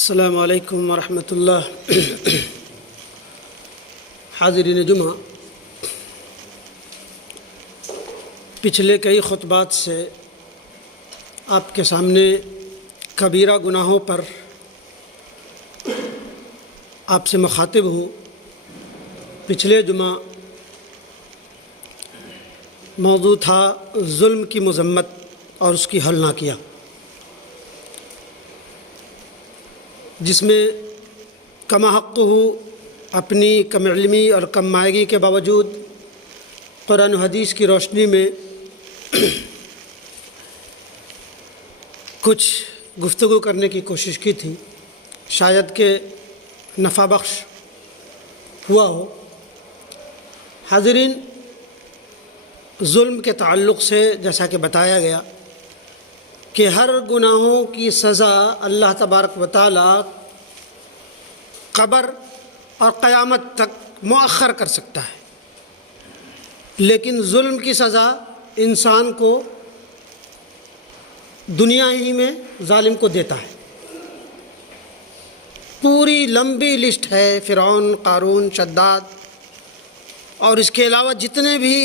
السلام علیکم ورحمۃ اللہ۔ حاضرین جمعہ، پچھلے کئی خطبات سے آپ کے سامنے کبیرہ گناہوں پر آپ سے مخاطب ہوں۔ پچھلے جمعہ موضوع تھا ظلم کی مذمت اور اس کی حل نہ کیا، جس میں کم حق اپنی کم علمی اور کم مائگی کے باوجود قرآن و حدیث کی روشنی میں کچھ گفتگو کرنے کی کوشش کی تھی، شاید کہ نفع بخش ہوا ہو۔ حاضرین، ظلم کے تعلق سے جیسا کہ بتایا گیا کہ ہر گناہوں کی سزا اللہ تبارک و تعالی قبر اور قیامت تک مؤخر کر سکتا ہے، لیکن ظلم کی سزا انسان کو دنیا ہی میں ظالم کو دیتا ہے۔ پوری لمبی لسٹ ہے، فرعون، قارون، شداد اور اس کے علاوہ جتنے بھی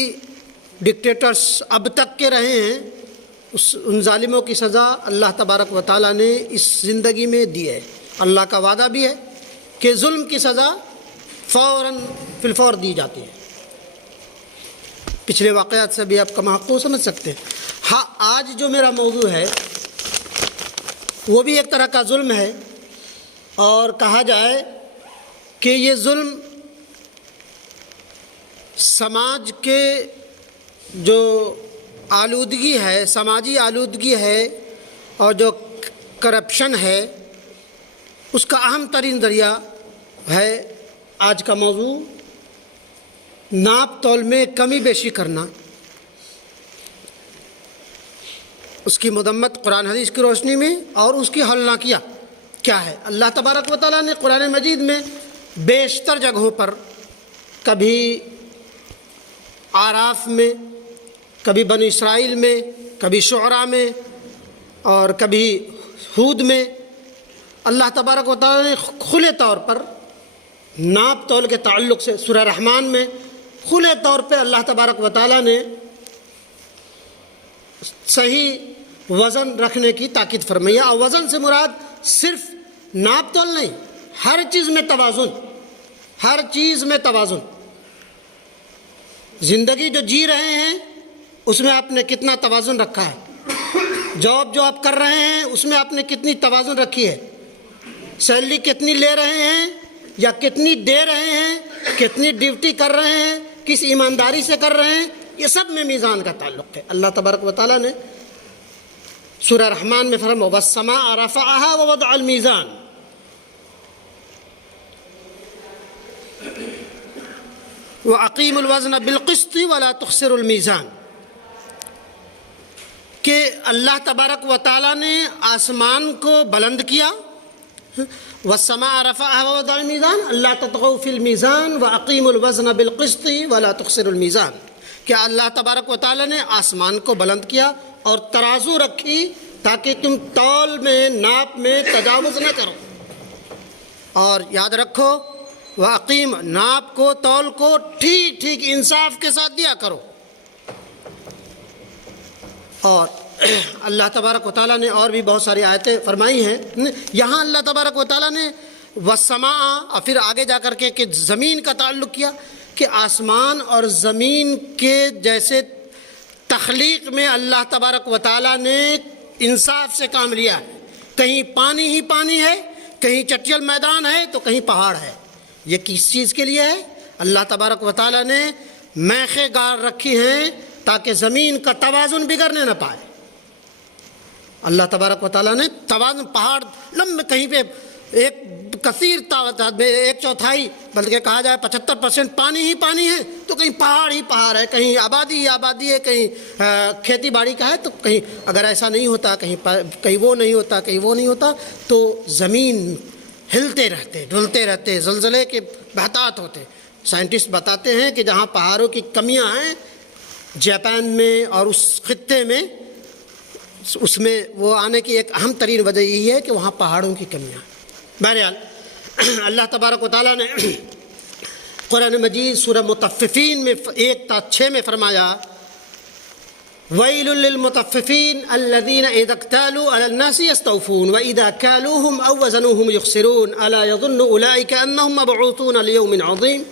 ڈکٹیٹرز اب تک کے رہے ہیں، ان ظالموں کی سزا اللہ تبارک و تعالیٰ نے اس زندگی میں دی ہے۔ اللہ کا وعدہ بھی ہے کہ ظلم کی سزا فوراً فی الفور دی جاتی ہے۔ پچھلے واقعات سے بھی آپ کا محقق سمجھ سکتے ہیں۔ ہاں، آج جو میرا موضوع ہے وہ بھی ایک طرح کا ظلم ہے، اور کہا جائے کہ یہ ظلم سماج کے جو آلودگی ہے، سماجی آلودگی ہے اور جو کرپشن ہے، اس کا اہم ترین ذریعہ ہے۔ آج کا موضوع ناپ تول میں کمی بیشی کرنا، اس کی مذمت قرآن حدیث کی روشنی میں اور اس کی حل نہ کیا ہے۔ اللہ تبارک و تعالیٰ نے قرآن مجید میں بیشتر جگہوں پر، کبھی آراف میں، کبھی بنی اسرائیل میں، کبھی شعراء میں اور کبھی ہود میں، اللہ تبارک و تعالیٰ نے کھلے طور پر ناپ تول کے تعلق سے، سورہ رحمان میں کھلے طور پہ اللہ تبارک و تعالیٰ نے صحیح وزن رکھنے کی تاکید فرمائی ہے۔ اور وزن سے مراد صرف ناپ تول نہیں، ہر چیز میں توازن، ہر چیز میں توازن۔ زندگی جو جی رہے ہیں اس میں آپ نے کتنا توازن رکھا ہے، جاب جو آپ کر رہے ہیں اس میں آپ نے کتنی توازن رکھی ہے، سیلری کتنی لے رہے ہیں یا کتنی دے رہے ہیں، کتنی ڈیوٹی کر رہے ہیں، کس ایمانداری سے کر رہے ہیں، یہ سب میں میزان کا تعلق ہے۔ اللہ تبارک و تعالیٰ نے سورہ رحمان میں فرمایا وَالسَّمَاءَ رَفَعَهَا وَوَضَعَ الْمِيزَانَ، وَأَقِيمُوا الْوَزْنَ بِالْقِسْطِ وَلَا تُخْسِرُوا الْمِيزَانَ، کہ اللہ تبارک و تعالیٰ نے آسمان کو بلند کیا، وَالسَّمَاءَ رَفَعَهَا وَوَضَعَ الْمِيزَانَ أَلَّا تَطْغَوْا فِي الْمِيزَانِ وَأَقِيمُوا الْوَزْنَ بِالْقِسْطِ وَلَا تُخْسِرُوا الْمِيزَانَ، کہ اللہ تبارک و تعالیٰ نے آسمان کو بلند کیا اور ترازو رکھی تاکہ تم تول میں، ناپ میں تجاوز نہ کرو، اور یاد رکھو وَأَقِيمُ، ناپ کو، تول کو ٹھیک ٹھیک انصاف کے ساتھ دیا کرو۔ اور اللہ تبارک و تعالیٰ نے اور بھی بہت ساری آیتیں فرمائی ہیں۔ یہاں اللہ تبارک و تعالیٰ نے والسماء اور پھر آگے جا کر کے کہ زمین کا تعلق کیا، کہ آسمان اور زمین کے جیسے تخلیق میں اللہ تبارک و تعالیٰ نے انصاف سے کام لیا ہے۔ کہیں پانی ہی پانی ہے، کہیں چٹیل میدان ہے تو کہیں پہاڑ ہے۔ یہ کس چیز کے لیے ہے؟ اللہ تبارک و تعالیٰ نے میخیں گاڑ رکھی ہیں تاکہ زمین کا توازن بگڑنے نہ پائے۔ اللہ تبارک و تعالیٰ نے توازن، پہاڑ لمبے، کہیں پہ ایک کثیر تعداد میں 1/4 بلکہ کہا جائے 75% پانی ہی پانی ہے تو کہیں پہاڑ ہی پہاڑ ہے، کہیں آبادی ہی آبادی ہے، کہیں کھیتی باڑی کا ہے تو کہیں اگر ایسا نہیں ہوتا، کہیں وہ نہیں ہوتا، کہیں وہ نہیں ہوتا، تو زمین ہلتے رہتے، ڈھلتے رہتے، زلزلے کے بحثات ہوتے۔ سائنٹسٹ بتاتے ہیں کہ جہاں پہاڑوں کی کمیاں ہیں، جاپان میں اور اس خطے میں، اس میں وہ آنے کی ایک اہم ترین وجہ یہی ہے کہ وہاں پہاڑوں کی کمیاں ہیں۔ بہرحال اللہ تبارک و تعالیٰ نے قرآن مجید سورہ مطففین میں 1-6 میں فرمایا وَيْلٌ لِّلْمُطَفِّفِينَ الَّذِينَ إِذَا اكْتَالُوا عَلَى النَّاسِ يَسْتَوْفُونَ وَإِذَا كَالُوهُمْ أَوْ وَزَنُوهُمْ يُخْسِرُونَ أَلَا يَظُنُّ أُولَٰئِكَ أَنَّهُمْ مَبْعُوثُونَ لِيَوْمٍ عَظِيمٍ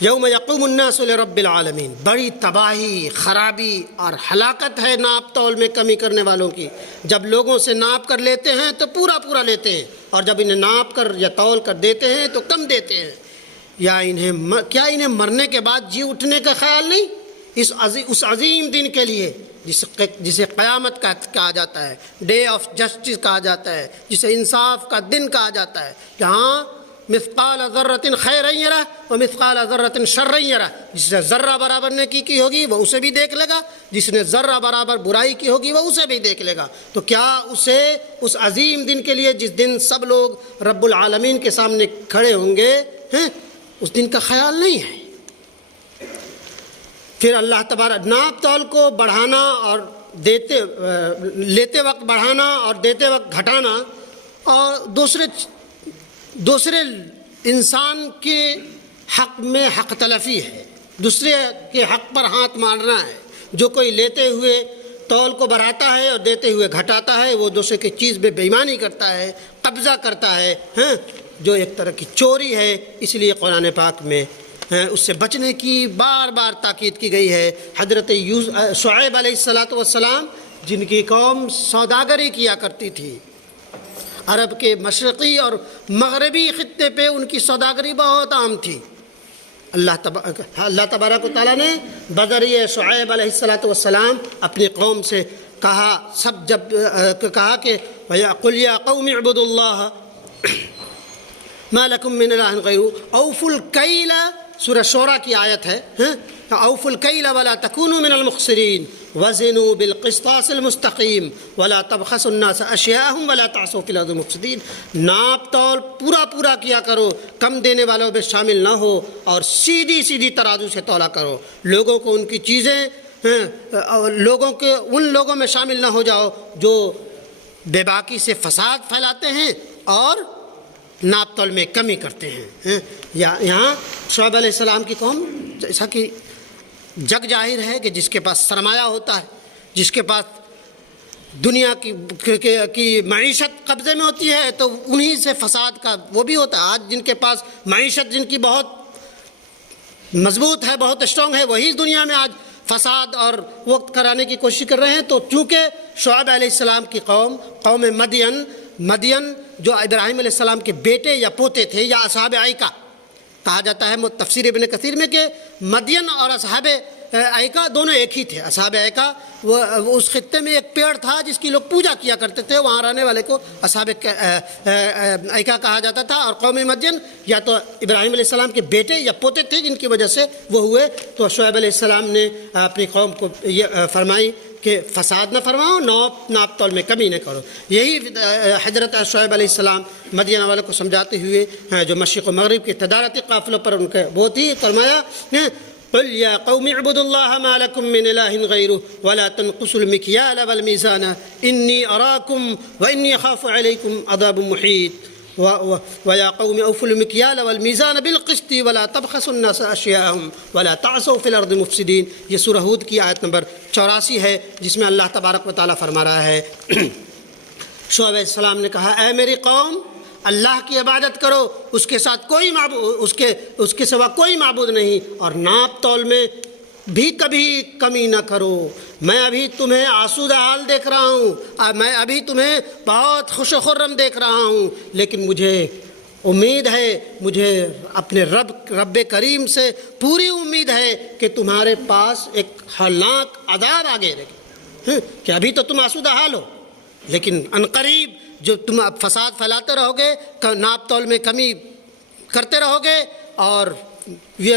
یوم یقوم الناس لرب العالمین۔ بڑی تباہی، خرابی اور ہلاکت ہے ناپ تول میں کمی کرنے والوں کی۔ جب لوگوں سے ناپ کر لیتے ہیں تو پورا پورا لیتے ہیں، اور جب انہیں ناپ کر یا تول کر دیتے ہیں تو کم دیتے ہیں۔ کیا انہیں مرنے کے بعد جی اٹھنے کا خیال نہیں؟ اس عظیم دن کے لیے جسے قیامت کا کہا جاتا ہے، ڈے آف جسٹس کہا جاتا ہے، جسے انصاف کا دن کہا جاتا ہے، جہاں مثقال ذرۃ خیرا یرہ و مثقال ذرۃ شرا یرہ۔ جس نے ذرہ برابر نیکی کی ہوگی وہ اسے بھی دیکھ لے گا، جس نے ذرہ برابر برائی کی ہوگی وہ اسے بھی دیکھ لے گا۔ تو کیا اسے اس عظیم دن کے لیے جس دن سب لوگ رب العالمین کے سامنے کھڑے ہوں گے اس دن کا خیال نہیں ہے؟ پھر اللہ تبارک ناپ تول کو بڑھانا اور لیتے وقت بڑھانا اور دیتے وقت گھٹانا، اور دوسرے انسان کے حق میں حق تلفی ہے، دوسرے کے حق پر ہاتھ مارنا ہے۔ جو کوئی لیتے ہوئے تول کو بڑھاتا ہے اور دیتے ہوئے گھٹاتا ہے وہ دوسرے کی چیز میں بے ایمانی کرتا ہے، قبضہ کرتا ہے، جو ایک طرح کی چوری ہے۔ اس لیے قرآن پاک میں اس سے بچنے کی بار بار تاکید کی گئی ہے۔ حضرت شعیب علیہ السلام جن کی قوم سوداگری کیا کرتی تھی، عرب کے مشرقی اور مغربی خطے پہ ان کی سوداگری بہت عام تھی، اللہ تبارک و تعالیٰ نے بذریعہ شعیب علیہ السلام اپنی قوم سے کہا، جب کہا کہ قُلْ يَا قَوْمِ اعْبُدُوا اللَّهَ مَا لَكُم مِّنْ إِلَٰهٍ غَيْرُهُ أَوْفُوا الْكَيْلَ، سورہ شورى کی آیت ہے، أَوْفُوا الْكَيْلَ وَلَا تَكُونُوا مِنَ الْمُخْسِرِينَ وَزِنُوا بِالْقِسْطَاسِ الْمُسْتَقِيمِ وَلَا تَبْخَسُوا النَّاسَ أَشْيَاءَهُمْ وَلَا تَعْثُوا فِي الْأَرْضِ مُفْسِدِينَ۔ ناپ تول پورا کیا کرو، کم دینے والوں میں شامل نہ ہو، اور سیدھی ترازو سے تولا کرو۔ لوگوں کو ان کی چیزیں ان لوگوں میں شامل نہ ہو جاؤ جو بے باکی سے فساد پھیلاتے ہیں اور ناپ تول میں کمی کرتے ہیں۔ یہاں شعیب علیہ السلام کی قوم، جیسا کہ جگ ظاہر ہے کہ جس کے پاس سرمایہ ہوتا ہے، جس کے پاس دنیا کی معیشت قبضے میں ہوتی ہے، تو انہی سے فساد کا وہ بھی ہوتا ہے۔ آج جن کے پاس معیشت جن کی بہت مضبوط ہے، بہت اسٹرانگ ہے، وہی دنیا میں آج فساد اور وقت کرانے کی کوشش کر رہے ہیں۔ تو چونکہ شعیب علیہ السلام کی قوم مدین جو ابراہیم علیہ السلام کے بیٹے یا پوتے تھے، یا اصحاب ایکا کہا جاتا ہے تفسیر ابن کثیر میں کہ مدین اور اصحاب ایکا دونوں ایک ہی تھے۔ اصحاب ایکا وہ اس خطے میں ایک پیڑ تھا جس کی لوگ پوجا کیا کرتے تھے، وہاں رہنے والے کو اصحاب ایکا کہا جاتا تھا، اور قوم مدین یا تو ابراہیم علیہ السلام کے بیٹے یا پوتے تھے جن کی وجہ سے وہ ہوئے۔ تو شعیب علیہ السلام نے اپنی قوم کو یہ فرمائی کہ فساد نہ فرماؤ، ناپ تول میں کمی نہ کرو۔ یہی حضرت شعیب علیہ السلام مدینہ والوں کو سمجھاتے ہوئے جو مشرق و مغرب کے تجارتی قافلوں پر ان کے بہت ہی فرمایا قُلْ يَا قَوْمِ اعْبُدُوا اللَّهَ مَا لَكُم مِّنْ إِلَٰهٍ غَيْرُهُ وَلَا تَنقُصُوا الْمِكْيَالَ وَالْمِيزَانَ إِنِّي أَرَاكُمْ وَإِنِّي أَخَافُ عَلَيْكُمْ عَذَابٌ مُحِيطٌ وَيَا قَوْمِ أَوْفُوا الْمِكْيَالَ وَالْمِيزَانَ بِالْقِسْطِ وَلَا تَبْخَسُوا النَّاسَ أَشْيَاءَهُمْ وَلَا تَعْثَوْا فِي الْأَرْضِ مُفْسِدِينَ۔ یہ سورہ ہود کی آیت نمبر 84 ہے، جس میں اللہ تبارک و تعالیٰ فرما رہا ہے شعیب علیہ السلام نے کہا اے میری قوم، اللہ کی عبادت کرو، اس کے ساتھ کوئی معبود اس کے سوا کوئی معبود نہیں، اور ناپ تول میں بھی کبھی کمی نہ کرو۔ میں ابھی تمہیں آسودہ حال دیکھ رہا ہوں، میں ابھی تمہیں بہت خوش و خرم دیکھ رہا ہوں، لیکن مجھے امید ہے، مجھے اپنے رب کریم سے پوری امید ہے کہ تمہارے پاس ایک ہولناک عذاب آگے رہے، کہ ابھی تو تم آسودہ حال ہو، لیکن عنقریب جو تم اب فساد پھیلاتے رہو گے، ناپ تول میں کمی کرتے رہو گے، اور یہ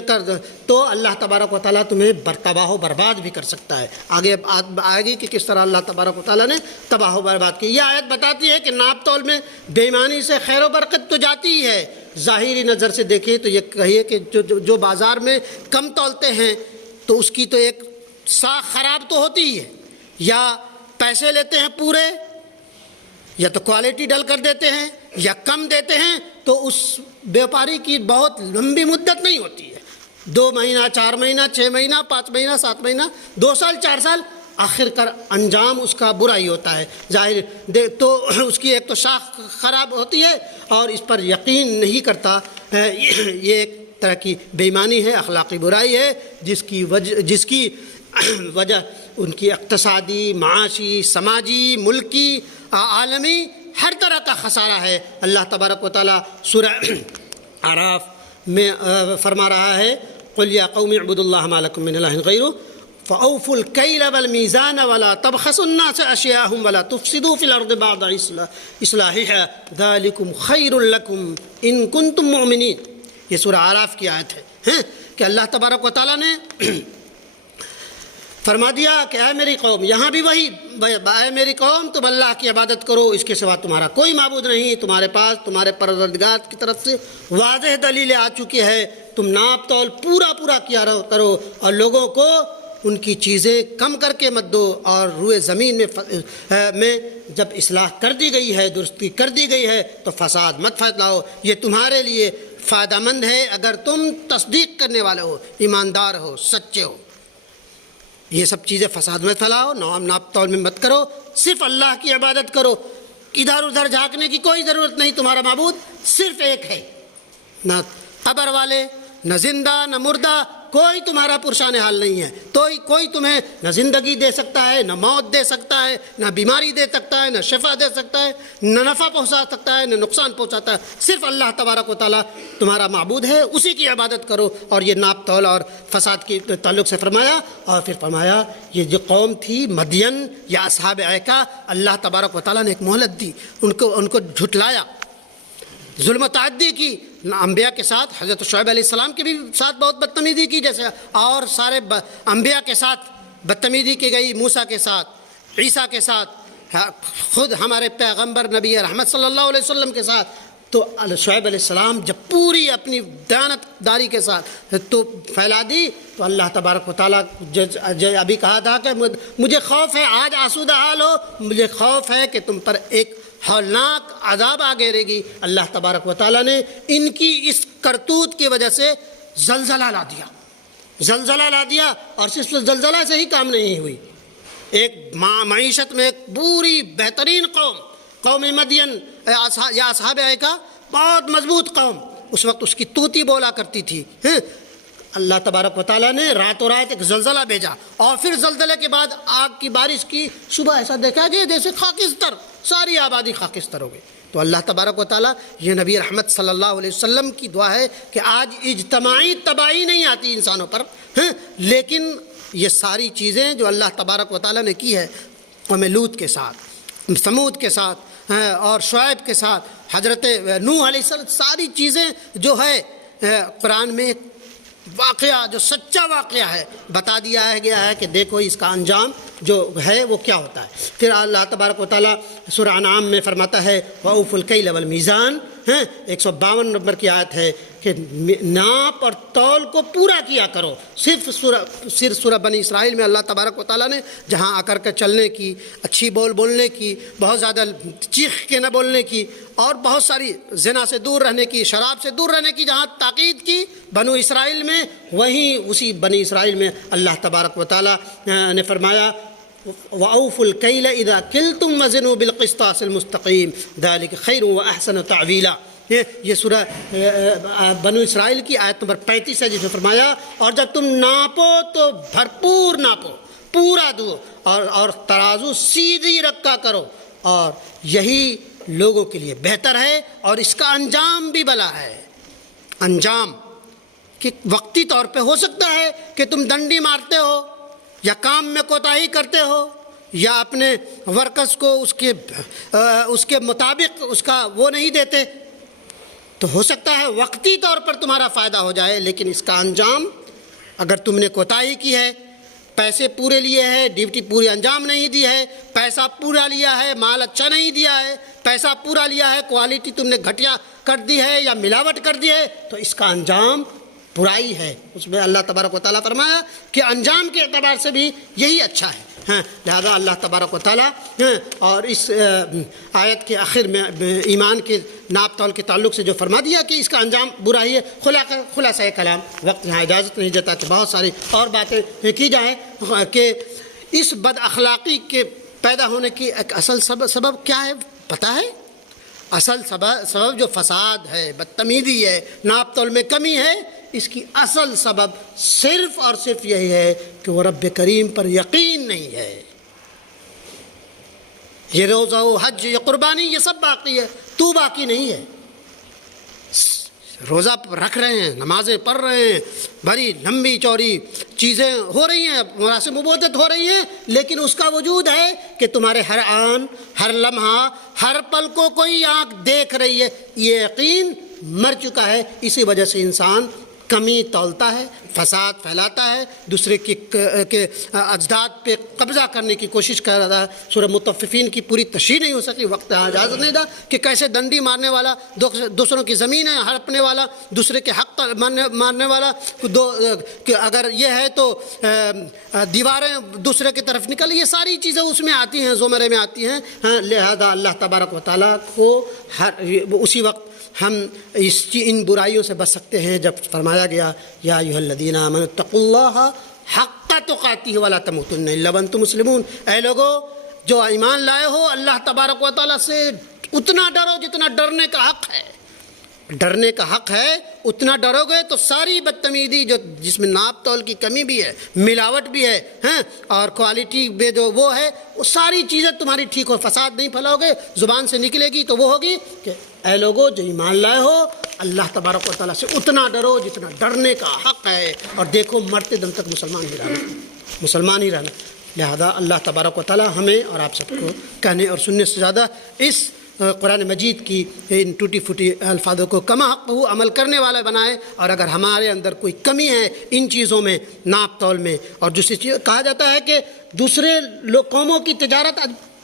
تو اللہ تبارک و تعالیٰ تمہیں تباہ و برباد بھی کر سکتا ہے۔ آگے آئے گی کہ کس طرح اللہ تبارک و تعالیٰ نے تباہ و برباد کی۔ یہ آیت بتاتی ہے کہ ناپ تول میں بے ایمانی سے خیر و برکت تو جاتی ہی ہے۔ ظاہری نظر سے دیکھیں تو یہ کہیے کہ جو بازار میں کم تولتے ہیں تو اس کی تو ایک ساکھ خراب تو ہوتی ہی ہے، یا پیسے لیتے ہیں پورے یا تو کوالٹی ڈل کر دیتے ہیں یا کم دیتے ہیں، تو اس بیوپاری کی بہت لمبی مدت نہیں ہوتی ہے، 2 مہینہ 4 مہینہ 6 مہینہ 5 مہینہ 7 مہینہ 2 سال 4 سال، آخر کر انجام اس کا برا ہی ہوتا ہے ظاہر تو اس کی ایک تو شاخ خراب ہوتی ہے اور اس پر یقین نہیں کرتا، یہ ایک طرح کی بے ایمانی ہے، اخلاقی برائی ہے، جس کی وجہ ان کی اقتصادی، معاشی، سماجی، ملکی، عالمی ہر طرح کا خسارہ ہے۔ اللہ تبارک و تعالیٰ سورہ اعراف میں فرما رہا ہے قُلْ يَا قَوْمِ اعْبُدُوا اللَّهَ مَا لَكُم مِّنْ إِلَٰهٍ غَيْرُهُ فَأَوْفُوا الْكَيْلَ وَالْمِيزَانَ وَلَا تَبْخَسُوا النَّاسَ أَشْيَاءَهُمْ وَلَا تُفْسِدُوا فِي الْأَرْضِ بَعْدَ إِصْلَاحِهَا ذَلِكُمْ خَيْرٌ لَكُمْ إِن كُنتُم مُّؤْمِنِينَ۔ یہ سورہ اعراف کی آیت ہے کہ اللہ تبارک و تعالیٰ نے فرما دیا کہ اے میری قوم، یہاں بھی وہی، اے میری قوم تم اللہ کی عبادت کرو، اس کے سوا تمہارا کوئی معبود نہیں، تمہارے پاس تمہارے پروردگار کی طرف سے واضح دلیلیں آ چکی ہے، تم ناپ تول پورا کیا کرو اور لوگوں کو ان کی چیزیں کم کر کے مت دو، اور روئے زمین میں جب اصلاح کر دی گئی ہے، درستی کر دی گئی ہے تو فساد مت پھیلاؤ، یہ تمہارے لیے فائدہ مند ہے اگر تم تصدیق کرنے والے ہو، ایماندار ہو، سچے ہو۔ یہ سب چیزیں فساد میں پھیلاؤ، ناپ تول میں مت کرو، صرف اللہ کی عبادت کرو، ادھر ادھر جھانکنے کی کوئی ضرورت نہیں، تمہارا معبود صرف ایک ہے، نہ قبر والے، نہ زندہ نہ مردہ، کوئی تمہارا پرشان حال نہیں ہے، تو کوئی تمہیں نہ زندگی دے سکتا ہے، نہ موت دے سکتا ہے، نہ بیماری دے سکتا ہے، نہ شفا دے سکتا ہے، نہ نفع پہنچا سکتا ہے، نہ نقصان پہنچاتا ہے، صرف اللہ تبارک و تعالیٰ تمہارا معبود ہے، اسی کی عبادت کرو۔ اور یہ ناپ تول اور فساد کے تعلق سے فرمایا، اور پھر فرمایا یہ جو قوم تھی مدین یا اصحاب ایکا، اللہ تبارک و تعالیٰ نے ایک مہلت دی، ان کو جھٹلایا، ظلم و تعدی کی، انبیاء کے ساتھ، حضرت شعیب علیہ السلام کے بھی ساتھ بہت بدتمیزی کی، جیسے اور سارے انبیاء کے ساتھ بدتمیزی کی گئی، موسیٰ کے ساتھ، عیسیٰ کے ساتھ، خود ہمارے پیغمبر نبی رحمت صلی اللہ علیہ وسلم کے ساتھ۔ تو شعیب علیہ السلام جب پوری اپنی دیانت داری کے ساتھ تو پھیلا دی، تو اللہ تبارک و تعالیٰ ابھی کہا تھا کہ مجھے خوف ہے، آج آسودہ حال ہو، مجھے خوف ہے کہ تم پر ایک ہولناک عذاب آ گرے گی۔ اللہ تبارک و تعالیٰ نے ان کی اس کرتوت کی وجہ سے زلزلہ لا دیا، اور صرف زلزلہ سے ہی کام نہیں ہوئی، ایک معیشت میں ایک پوری بہترین قوم مدین یا اصحاب ایکا، بہت مضبوط قوم، اس وقت اس کی توتی بولا کرتی تھی، اللہ تبارک و تعالیٰ نے راتوں رات ایک زلزلہ بھیجا، اور پھر زلزلے کے بعد آگ کی بارش کی، صبح ایسا دیکھا گیا جیسے خاکستر، ساری آبادی خاکستر ہو گئی۔ تو اللہ تبارک و تعالیٰ، یہ نبی رحمت صلی اللہ علیہ وسلم کی دعا ہے کہ آج اجتماعی تباہی نہیں آتی انسانوں پر، لیکن یہ ساری چیزیں جو اللہ تبارک و تعالیٰ نے کی ہے، قوم لوط کے ساتھ، ثمود کے ساتھ، اور شعیب کے ساتھ، حضرت نوح علیہ السلام، ساری چیزیں جو ہے قرآن میں واقعہ، جو سچا واقعہ ہے، بتا دیا گیا ہے کہ دیکھو اس کا انجام جو ہے وہ کیا ہوتا ہے۔ پھر اللہ تبارک و تعالیٰ سورہ انعام میں فرماتا ہے وَأَوْفُوا الْكَيْلَ وَالْمِيزَانَ، 152 نمبر کی آیت ہے کہ ناپ اور تول کو پورا کیا کرو۔ صرف سورہ بنی اسرائیل میں اللہ تبارک و تعالیٰ نے جہاں آ کر چلنے کی، اچھی بولنے کی، بہت زیادہ چیخ کے نہ بولنے کی، اور بہت ساری زنا سے دور رہنے کی، شراب سے دور رہنے کی جہاں تاکید کی بنو اسرائیل میں، وہیں اسی بنی اسرائیل میں اللہ تبارک و تعالیٰ نے فرمایا وَأَوْفُوا الْكَيْلَ إِذَا كِلْتُمْ وَزِنُوا بِالْقِسْطَاسِ الْمُسْتَقِيمِ ذَلِكَ خَيْرٌ وَأَحْسَنُ تَعْوِيلًا۔ یہ سورہ بنو اسرائیل کی آیت نمبر 35 ہے، جس میں فرمایا اور جب تم ناپو تو بھرپور ناپو، پورا دو، اور ترازو سیدھی رکھا کرو، اور یہی لوگوں کے لیے بہتر ہے، اور اس کا انجام بھی بھلا ہے۔ انجام کہ وقتی طور پہ ہو سکتا ہے کہ تم ڈنڈی مارتے ہو، یا کام میں کوتاہی کرتے ہو، یا اپنے ورکرز کو اس کے مطابق اس کا وہ نہیں دیتے، تو ہو سکتا ہے وقتی طور پر تمہارا فائدہ ہو جائے، لیکن اس کا انجام اگر تم نے کوتاہی کی ہے، پیسے پورے لیے ہے، ڈیوٹی پوری انجام نہیں دی ہے، پیسہ پورا لیا ہے، مال اچھا نہیں دیا ہے، پیسہ پورا لیا ہے، کوالٹی تم نے گھٹیا کر دی ہے یا ملاوٹ کر دی ہے، تو اس کا انجام برائی ہے۔ اس میں اللہ تبارک و تعالیٰ فرمایا کہ انجام کے اعتبار سے بھی یہی اچھا ہے۔ ہیں. لہذا اللہ تبارک و تعالیٰ اور اس آیت کے آخر میں ایمان کے ناپ تول کے تعلق سے جو فرما دیا کہ اس کا انجام برائی ہے. خلاصہ کلام، وقت یہاں اجازت نہیں دیتا کہ بہت ساری اور باتیں کی جائیں کہ اس بد اخلاقی کے پیدا ہونے کی ایک اصل سبب کیا ہے پتہ ہے؟ اصل سبب جو فساد ہے، بدتمیزی ہے، ناپ تول میں کمی ہے، اس کی اصل سبب صرف اور صرف یہی ہے کہ وہ رب کریم پر یقین نہیں ہے. یہ روزہ و حج، یہ قربانی، یہ سب باقی ہے، تو باقی نہیں ہے. روزہ رکھ رہے ہیں، نمازیں پڑھ رہے ہیں، بڑی لمبی چوڑی چیزیں ہو رہی ہیں، مراسم عبودت ہو رہی ہیں، لیکن اس کا وجود ہے کہ تمہارے ہر آن، ہر لمحہ، ہر پل کو کوئی آنکھ دیکھ رہی ہے. یہ یقین مر چکا ہے. اسی وجہ سے انسان کمی تولتا ہے، فساد پھیلاتا ہے، دوسرے کے اجداد پہ قبضہ کرنے کی کوشش کر رہا ہے. سورہ مطففین کی پوری تشریح نہیں ہو سکی، وقت اجازت نہیں تھا کہ کیسے ڈنڈی مارنے والا، دوسروں کی زمینیں ہڑپنے والا، دوسرے کے حق مارنے والا، کہ اگر یہ ہے تو دیواریں دوسرے کی طرف نکل، یہ ساری چیزیں اس میں آتی ہیں، زمرے میں آتی ہیں. لہذا اللہ تبارک و تعالیٰ کو اسی وقت ہم ان برائیوں سے بچ سکتے ہیں جب فرمایا گیا یا ایھا الذین آمنوا اتقوا اللہ حق تقاتہ ولا تموتن الا وانتم مسلمون. اے لوگو جو ایمان لائے ہو، اللہ تبارک و تعالیٰ سے اتنا ڈرو جتنا ڈرنے کا حق ہے. ڈرنے کا حق ہے، اتنا ڈرو گے تو ساری بدتمیزی جس میں ناپ تول کی کمی بھی ہے، ملاوٹ بھی ہے اور کوالٹی میں جو وہ ہے، وہ ساری چیزیں تمہاری ٹھیک ہو. فساد نہیں پھیلاؤ گے، زبان سے نکلے گی تو وہ ہوگی کہ اے لوگو جو ایمان لائے ہو، اللہ تبارک و تعالیٰ سے اتنا ڈرو جتنا ڈرنے کا حق ہے. اور دیکھو مرتے دم تک مسلمان ہی رہنا. لہذا اللہ تبارک و تعالیٰ ہمیں اور آپ سب کو کہنے اور سننے سے زیادہ اس قرآن مجید کی ان ٹوٹی پھوٹی الفاظوں کو کما حق ہو عمل کرنے والا بنائے. اور اگر ہمارے اندر کوئی کمی ہے ان چیزوں میں، ناپ تول میں، اور دوسری چیز کہا جاتا ہے کہ دوسرے قوموں کی تجارت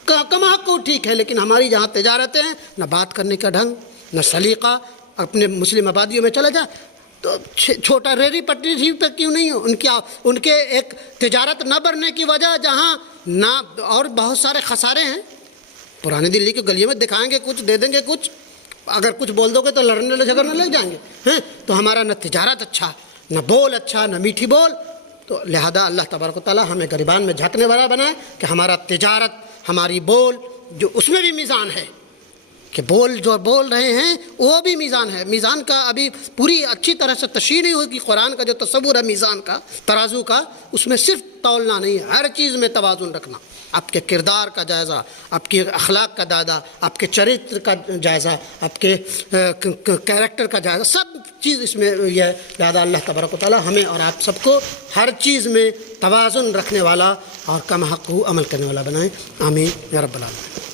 کما حق ہو ٹھیک ہے، لیکن ہماری جہاں تجارتیں ہیں، نہ بات کرنے کا ڈھنگ، نہ سلیقہ. اپنے مسلم آبادیوں میں چلا جا تو چھوٹا ریری پٹری پہ کیوں نہیں ہو، ان کے ایک تجارت نہ بڑھنے کی وجہ جہاں نہ اور بہت سارے خسارے ہیں. پرانی دلی کے گلیوں میں دکھائیں گے کچھ، دے دیں گے کچھ، اگر کچھ بول دو گے تو لڑنے جھگڑنے لگ جائیں گے. تو ہمارا نہ تجارت اچھا، نہ بول اچھا، نہ میٹھی بول. تو لہذا اللہ تبارک و تعالیٰ ہمیں گریبان میں جھانکنے والا بنائے کہ ہمارا تجارت، ہماری بول جو اس میں بھی میزان ہے، کہ بول جو بول رہے ہیں وہ بھی میزان ہے. میزان کا ابھی پوری اچھی طرح سے تشریح نہیں ہوئی. قرآن کا جو تصور ہے میزان کا، ترازو کا، اس میں صرف تولنا نہیں ہے، ہر چیز میں توازن رکھنا. آپ کے کردار کا جائزہ، آپ کے اخلاق کا جائزہ، آپ کے چرتر کا جائزہ، آپ کے کیریکٹر کا جائزہ، سب چیز اس میں یہ ہے. لہذا اللہ تبارک و تعالیٰ ہمیں اور آپ سب کو ہر چیز میں توازن رکھنے والا اور کم حق عمل کرنے والا بنائیں. آمین یا رب العالمین.